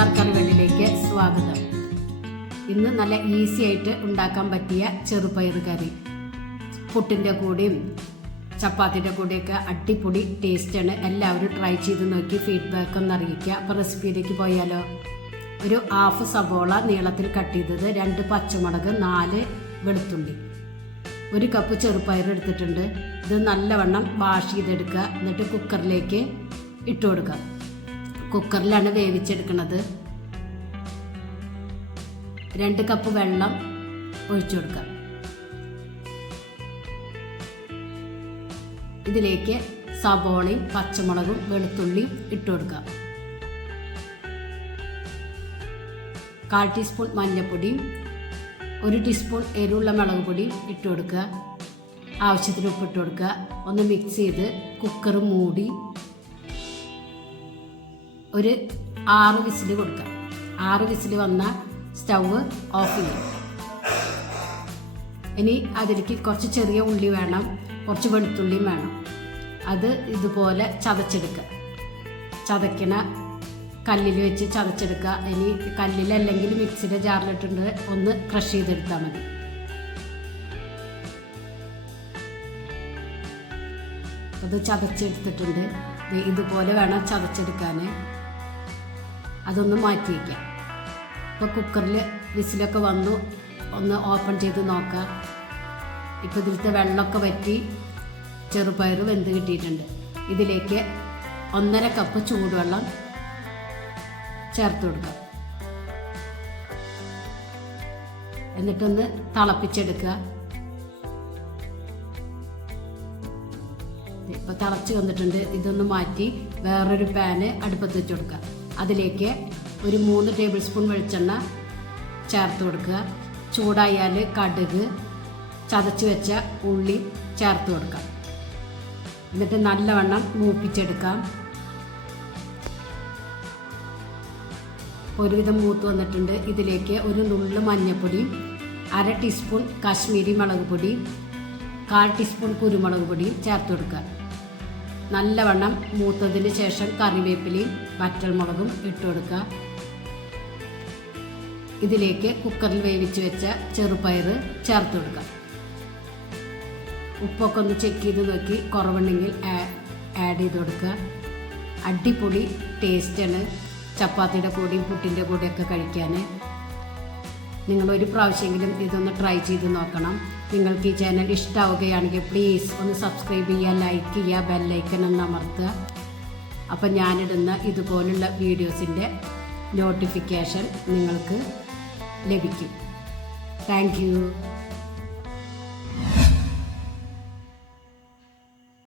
സർക്കറികളിലേക്ക് സ്വാഗതം. ഇന്ന് നല്ല ഈസി ആയിട്ട് ഉണ്ടാക്കാൻ പറ്റിയ ചെറുപയർ കറി. പുട്ടിൻ്റെ കൂടെയും ചപ്പാത്തിൻ്റെ കൂടെയൊക്കെ അടിപൊളി ടേസ്റ്റാണ്. എല്ലാവരും ട്രൈ ചെയ്ത് നോക്കി ഫീഡ്ബാക്ക് ഒന്ന് അറിയിക്കുക. അപ്പോൾ റെസിപ്പിയിലേക്ക് പോയാലോ. ഒരു ഹാഫ് സവോള നീളത്തിൽ കട്ട് ചെയ്തത്, 2 പച്ചമുളക്, 4 വെളുത്തുള്ളി, 1 കപ്പ് ചെറുപയർ എടുത്തിട്ടുണ്ട്. ഇത് നല്ലവണ്ണം വാഷ് ചെയ്തെടുക്കുക. എന്നിട്ട് കുക്കറിലേക്ക് ഇട്ട് കൊടുക്കുക. കുക്കറിലാണ് വേവിച്ചെടുക്കുന്നത്. 2 കപ്പ് വെള്ളം ഒഴിച്ചു കൊടുക്കുക. ഇതിലേക്ക് സവോളയും പച്ചമുളകും വെളുത്തുള്ളിയും ഇട്ട് കൊടുക്കുക. 1/4 ടീസ്പൂൺ മഞ്ഞൾപ്പൊടിയും 1 ടീസ്പൂൺ എരിവുള്ള മുളക് പൊടിയും ഇട്ട് കൊടുക്കുക. ആവശ്യത്തിന് ഉപ്പിട്ട് കൊടുക്കുക. ഒന്ന് മിക്സ് ചെയ്ത് കുക്കർ മൂടി ഒരു 6 വിസിൽ കൊടുക്കുക. 6 വിസിൽ വന്നാൽ സ്റ്റൗവ് ഓഫ് ചെയ്യും. ഇനി അതിലേക്ക് കുറച്ച് ചെറിയ ഉള്ളി വേണം, കുറച്ച് വെളുത്തുള്ളിയും വേണം. അത് ഇതുപോലെ ചതച്ചെടുക്കുക. ചതക്കണ കല്ലിൽ വെച്ച് ചതച്ചെടുക്കുക. ഇനി കല്ലിലല്ലെങ്കിൽ മിക്സിയുടെ ജാറിലിട്ടുണ്ട് ഒന്ന് ക്രഷ് ചെയ്തെടുത്താൽ മതി. അത് ചതച്ചെടുത്തിട്ടുണ്ട്. ഇതുപോലെ വേണം ചതച്ചെടുക്കാൻ. അതൊന്ന് മാറ്റി വയ്ക്കാം. ഇപ്പോൾ കുക്കറിൽ വിസിലൊക്കെ വന്നു. ഒന്ന് ഓപ്പൺ ചെയ്ത് നോക്കാം. ഇപ്പോൾ ഇതിലത്തെ വെള്ളമൊക്കെ വറ്റി ചെറുപയർ വെന്ത് കിട്ടിയിട്ടുണ്ട്. ഇതിലേക്ക് 1.5 കപ്പ് ചൂടുവെള്ളം ചേർത്ത് കൊടുക്കാം. എന്നിട്ടൊന്ന് തിളപ്പിച്ചെടുക്കുക. ഇപ്പോൾ തിളച്ച് വന്നിട്ടുണ്ട്. ഇതൊന്ന് മാറ്റി വേറൊരു പാന് അടുപ്പത്ത് വെച്ച് കൊടുക്കുക. അതിലേക്ക് ഒരു 3 ടേബിൾ സ്പൂൺ വെളിച്ചെണ്ണ ചേർത്ത് കൊടുക്കുക. ചൂടായാൽ കടുക്, ചതച്ച് വെച്ച ഉള്ളി ചേർത്ത് കൊടുക്കാം. എന്നിട്ട് നല്ലവണ്ണം മൂപ്പിച്ചെടുക്കാം. ഒരുവിധം മൂത്ത് വന്നിട്ടുണ്ട്. ഇതിലേക്ക് ഒരു നുള്ളു മഞ്ഞൾപ്പൊടി, 1/2 ടീസ്പൂൺ കാശ്മീരി മുളക് പൊടി, 1/4 ടീസ്പൂൺ കുരുമുളക് പൊടിയും ചേർത്ത് കൊടുക്കുക. നല്ലവണ്ണം മൂത്തതിന് ശേഷം കറിവേപ്പിലയും വറ്റൽമുളകും ഇട്ട് കൊടുക്കുക. ഇതിലേക്ക് കുക്കറിൽ വേവിച്ച് വെച്ച ചെറുപയർ ചേർത്ത് കൊടുക്കുക. ഉപ്പൊക്കെ ഒന്ന് ചെക്ക് ചെയ്ത് നോക്കി കുറവുണ്ടെങ്കിൽ ആഡ് ചെയ്ത് കൊടുക്കുക. അടിപൊളി ടേസ്റ്റാണ് ചപ്പാത്തിയുടെ കൂടെയും പുട്ടിൻ്റെ കൂടെയൊക്കെ കഴിക്കാൻ. നിങ്ങളൊരു പ്രാവശ്യമെങ്കിലും ഇതൊന്ന് ട്രൈ ചെയ്ത് നോക്കണം. നിങ്ങൾക്ക് ഈ ചാനൽ ഇഷ്ടമാവുകയാണെങ്കിൽ പ്ലീസ് ഒന്ന് സബ്സ്ക്രൈബ് ചെയ്യുക, ലൈക്ക് ചെയ്യുക, ബെല്ലൈക്കൺ ഒന്ന് അമർത്തുക. അപ്പം ഞാനിടുന്ന ഇതുപോലുള്ള വീഡിയോസിൻ്റെ നോട്ടിഫിക്കേഷൻ നിങ്ങൾക്ക് ലഭിക്കും. Thank you.